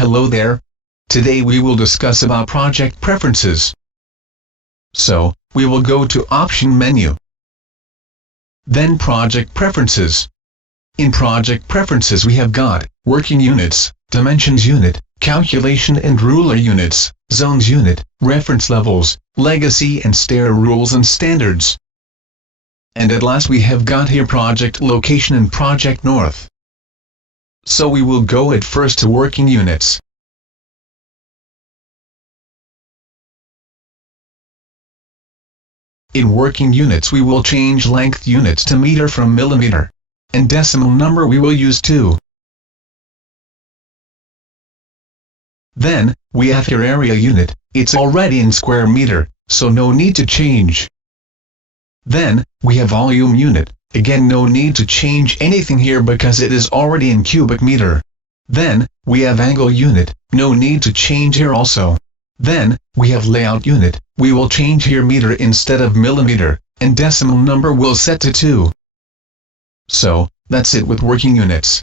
Hello there. Today we will discuss about project preferences. So, we will go to Option menu. Then Project Preferences. In Project Preferences we have got Working Units, Dimensions Unit, Calculation and Ruler Units, Zones Unit, Reference Levels, Legacy and Stair Rules and Standards. And at last we have got here Project Location and Project North. So we will go at first to Working Units. In Working Units we will change length units to meter from millimeter. And decimal number we will use 2. Then, we have here Area Unit, it's already in square meter, so no need to change. Then, we have Volume Unit, again no need to change anything here because it is already in cubic meter. Then, we have Angle Unit, no need to change here also. Then, we have Layout Unit, we will change here meter instead of millimeter, and decimal number will set to 2. So, that's it with Working Units.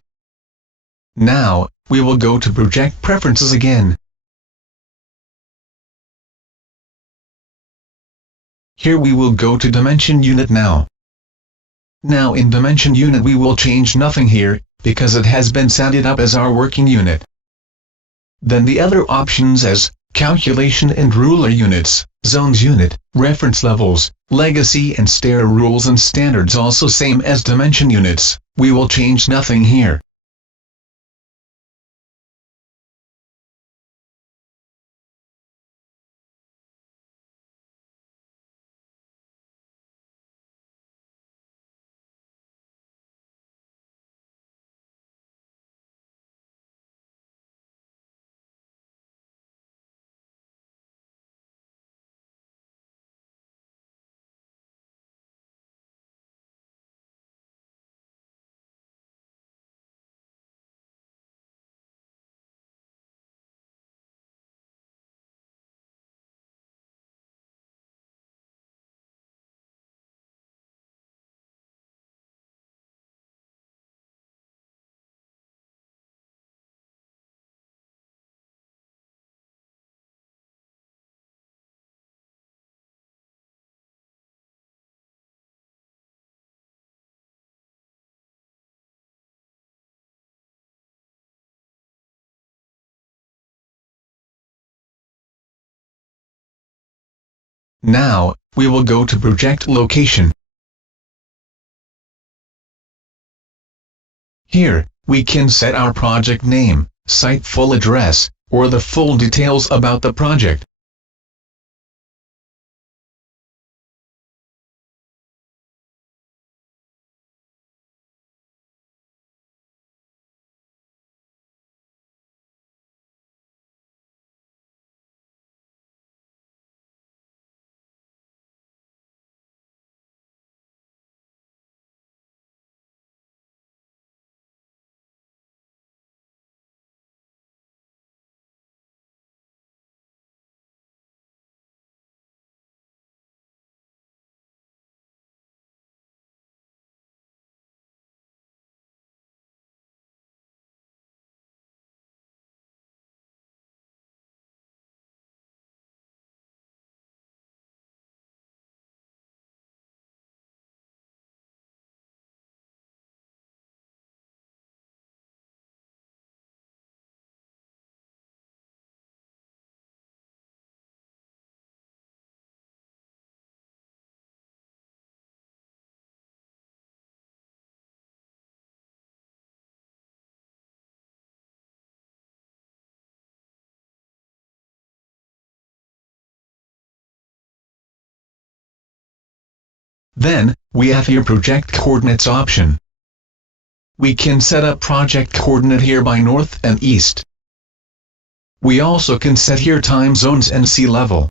Now, we will go to Project Preferences again. Here we will go to Dimension Unit now. Now in Dimension Unit we will change nothing here, because it has been set it up as our working unit. Then the other options as Calculation and Ruler Units, Zones Unit, Reference Levels, Legacy and Stair Rules and Standards also same as Dimension Units, we will change nothing here. Now, we will go to Project Location. Here, we can set our project name, site full address, or the full details about the project. Then, we have here Project Coordinates option. We can set up project coordinate here by north and east. We also can set here time zones and sea level.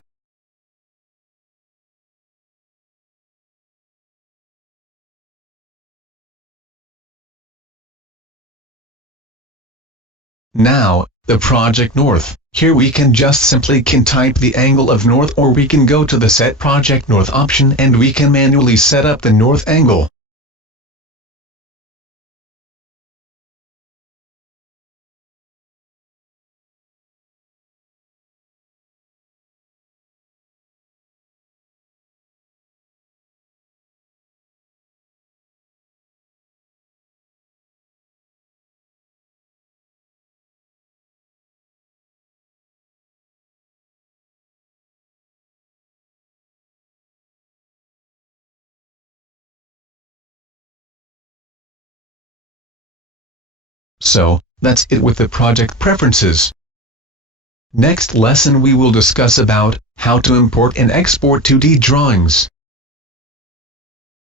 Now, the project north, here we can just simply type the angle of north, or we can go to the Set Project North option and we can manually set up the north angle. So, that's it with the project preferences. Next lesson we will discuss about how to import and export 2D drawings.